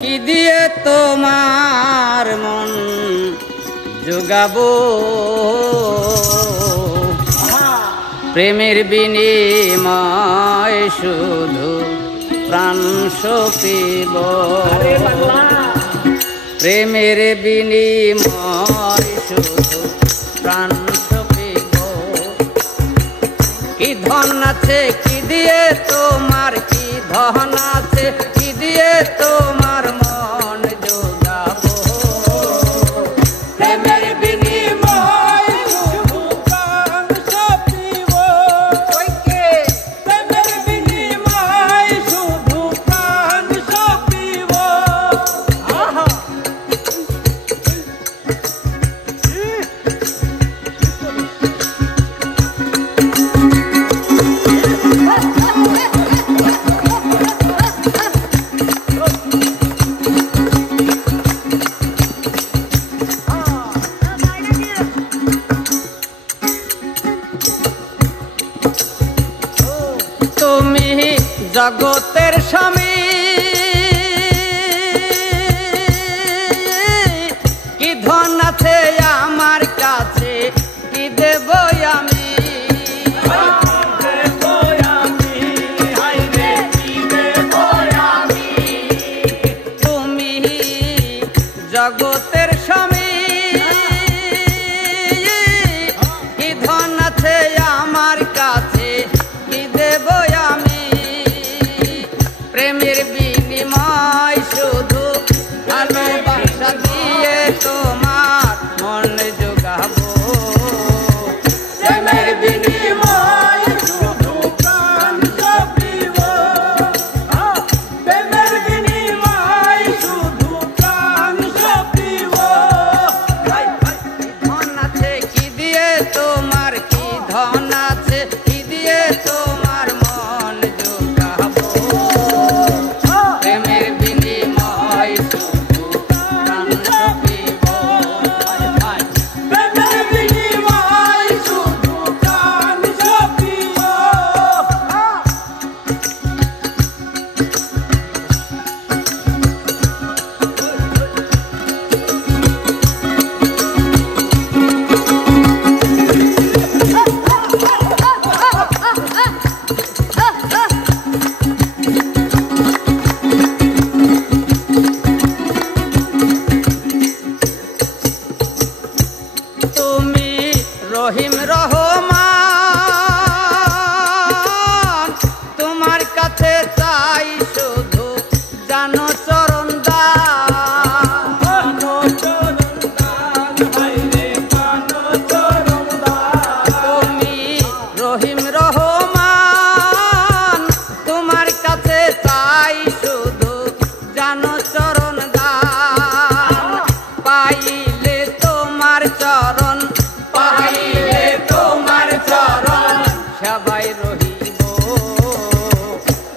কি দিয়ে তোমার মন জোগাবো, প্রেমের বিনিময় শুধু প্রাণ সপিব, প্রেমের বিনিময় শুধু প্রাণ সপিব। কি ধন আছে কি দিয়ে তোমার, কি ধন আছে কি দিয়ে তোমার মন জোগাবো, প্রেমের বিনিময় শুধু প্রাণ সপিব, প্রেমের বিনিময় শুধু প্রাণ সপিব। তুমি জগতের স্বামী, কি ধন আছে আমার কাছে কি দেব আমি, তুমি জগতের স্বামী, কি ধন আছে আমার কাছে কি দেব আমি, প্রেমের বিনিময় শুধু ভালোবাসা দিয়ে তোমার মন জোগাবো, প্রেমের বিনিময় শুধু প্রাণ সপিব, প্রেমের বিনিময় শুধু প্রাণ সপিব। ধন আছে কি দিয়ে তোমার, কি ধন আছে কি দিয়ে তোমার মন জোগাবো, প্রেমের বিনিময় শুধু প্রাণ সপিব, প্রেমের বিনিময় শুধু প্রাণ সপিব। তুমি রহিম রহমান, তোমার কাছে চাই শুধু জানো চরণ দান, তুমি রহিম রহমান, তোমার কাছে চাই শুধু জানো চরণ দান, পাইলে তোমার চরণ, পাইলে তোমার চরণ সবাই রহিব,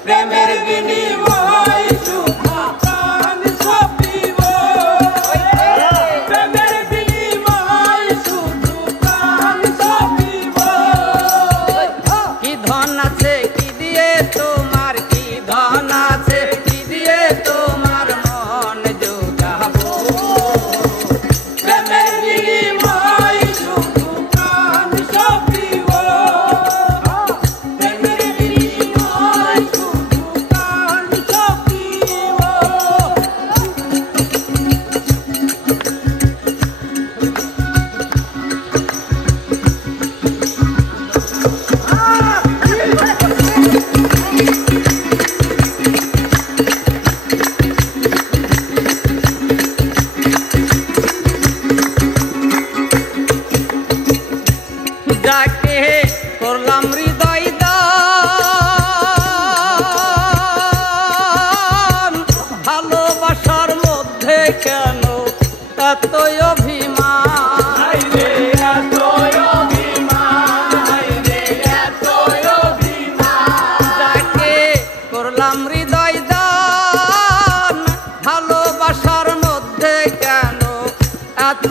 প্রেমের বিনিময় শুধু প্রাণ সপিব, প্রেমের বিনিময় শুধু প্রাণ সপিব। কি ধন আছে কি দিয়ে তোমার, কি ধন আছে কি দিয়ে তোমার মন জোগাবো, প্রেমের বিনিময় শুধু প্রাণ সপিব, প্রেমের বিনিময় শুধু প্রাণ সপিব। যাকে করলাম হৃদয় দান, ভালোবাসার মধ্যে কেন এত অভিমান, যাকে করলাম হৃদয় দান, ভালোবাসার মধ্যে কেন এত